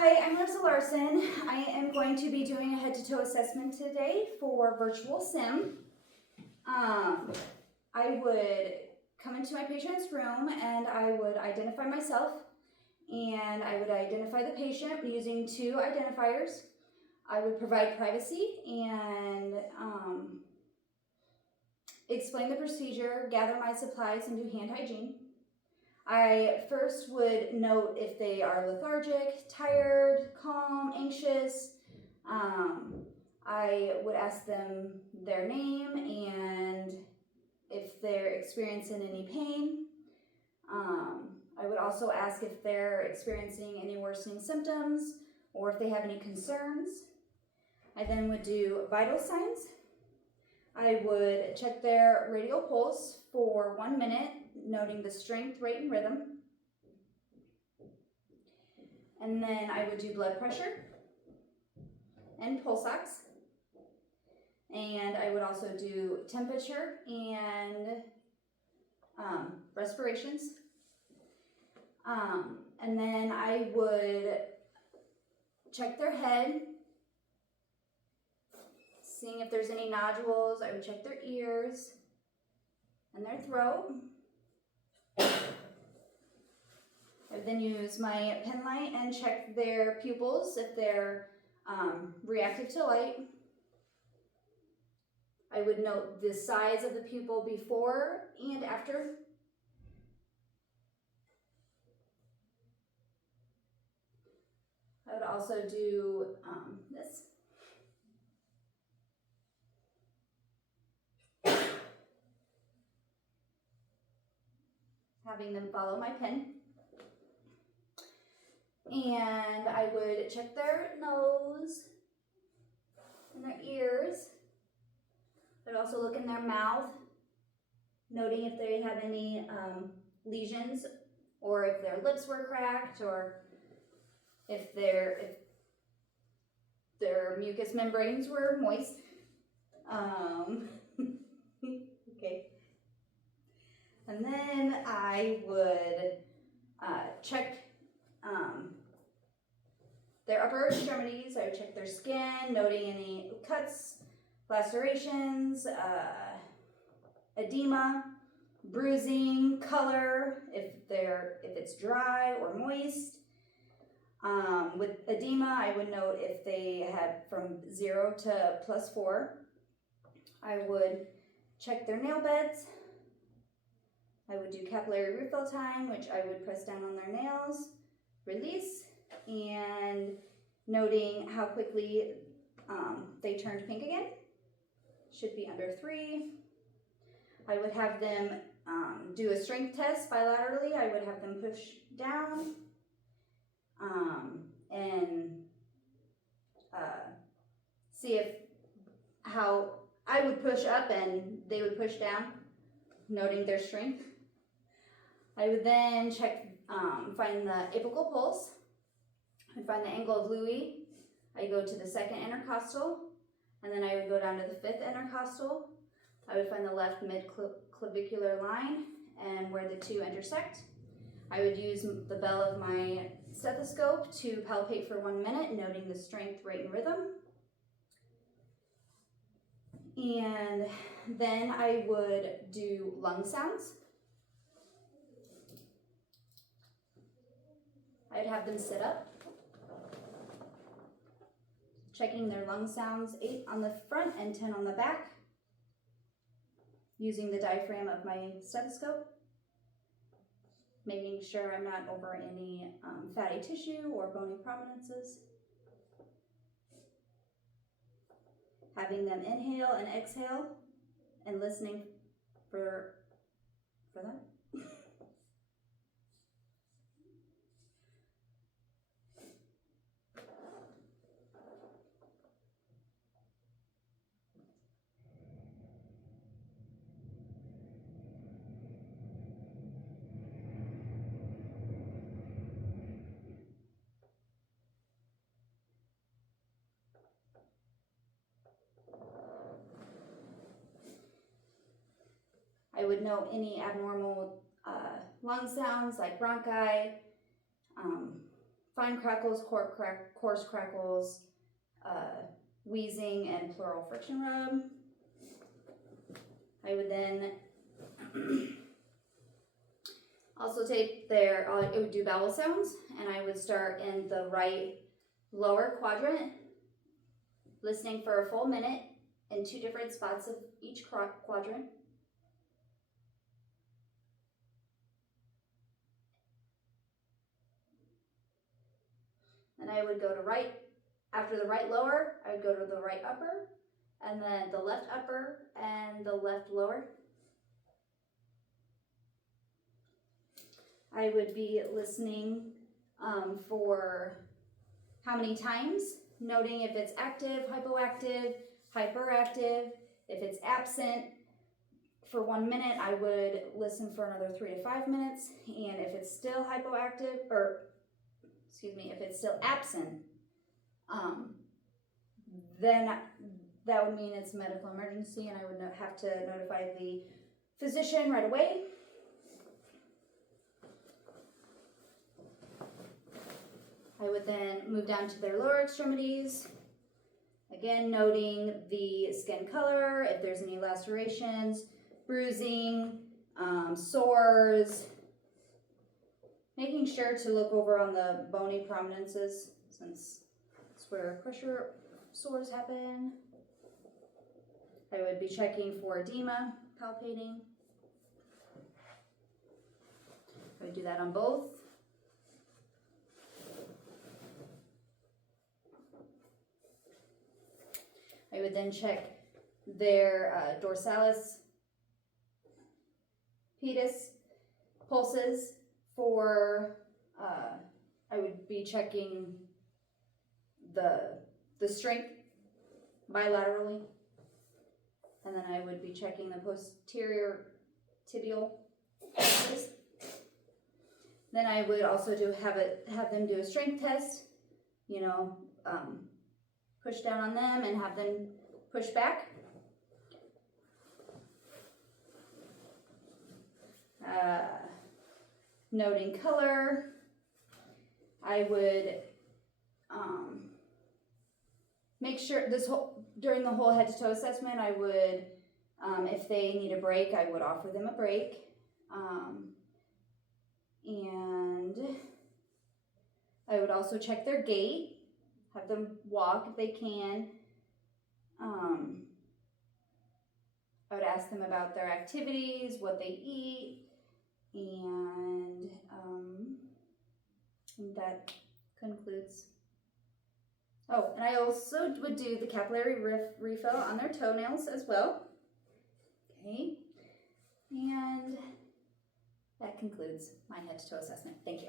Hi, I'm Larissa Larson. I am going to be doing a head-to-toe assessment today for virtual sim. I would come into my patient's room and I would identify myself and I would identify the patient using two identifiers. I would provide privacy and explain the procedure, gather my supplies, and do hand hygiene. I first would note if they are lethargic, tired, calm, anxious. I would ask them their name and if they're experiencing any pain. I would also ask if they're experiencing any worsening symptoms or if they have any concerns. I then would do vital signs. I would check their radial pulse for 1 minute, noting the strength, rate, and rhythm. And then I would do blood pressure and pulse ox. And I would also do temperature and respirations. And then I would check their head, seeing if there's any nodules. I would check their ears and their throat. I would then use my pen light and check their pupils if they're reactive to light. I would note the size of the pupil before and after. I would also do this. Having them follow my pen. And I would check their nose and their ears. I'd also look in their mouth, noting if they have any lesions or if their lips were cracked or if their mucous membranes were moist. Okay. And then I would check their upper extremities. I would check their skin, noting any cuts, lacerations, edema, bruising, color, if it's dry or moist. With edema, I would note if they had from 0 to +4. I would check their nail beds. I would do capillary refill time, which I would press down on their nails, release, and noting how quickly they turned pink again. Should be under 3. I would have them do a strength test bilaterally. I would have them push down and see how I would push up and they would push down, noting their strength. I would then check, find the apical pulse. I'd find the angle of Louis. I go to the 2nd intercostal, and then I would go down to the 5th intercostal. I would find the left mid-clavicular line and where the two intersect. I would use the bell of my stethoscope to palpate for 1 minute, noting the strength, rate, and rhythm. And then I would do lung sounds. I'd have them sit up, checking their lung sounds, 8 on the front and 10 on the back, using the diaphragm of my stethoscope, making sure I'm not over any fatty tissue or bony prominences. Having them inhale and exhale and listening for that. I would note any abnormal lung sounds like bronchi, fine crackles, coarse crackles, wheezing, and pleural friction rub. I would then also take their, it would do bowel sounds, and I would start in the right lower quadrant, listening for a full minute in 2 different spots of each quadrant. Then I would go to right, after the right lower, I would go to the right upper, and then the left upper and the left lower. I would be listening for how many times, noting if it's active, hypoactive, hyperactive. If it's absent for 1 minute, I would listen for another 3 to 5 minutes. And if it's still hypoactive, or excuse me, if it's still absent, then that would mean it's a medical emergency, and I would have to notify the physician right away. I would then move down to their lower extremities, again noting the skin color, if there's any lacerations, bruising, sores, making sure to look over on the bony prominences since that's where pressure sores happen. I would be checking for edema, palpating. I would do that on both. I would then check their dorsalis pedis pulses for, I would be checking the strength bilaterally, and then I would be checking the posterior tibial pulses. Then I would also have them do a strength test, you know, push down on them and have them push back. Noting color, I would make sure during the whole head to toe assessment, I would, if they need a break, I would offer them a break. And I would also check their gait, have them walk if they can. I would ask them about their activities, what they eat, and that concludes. Oh, and I also would do the capillary refill on their toenails as well. Okay, and that concludes my head to toe assessment. Thank you.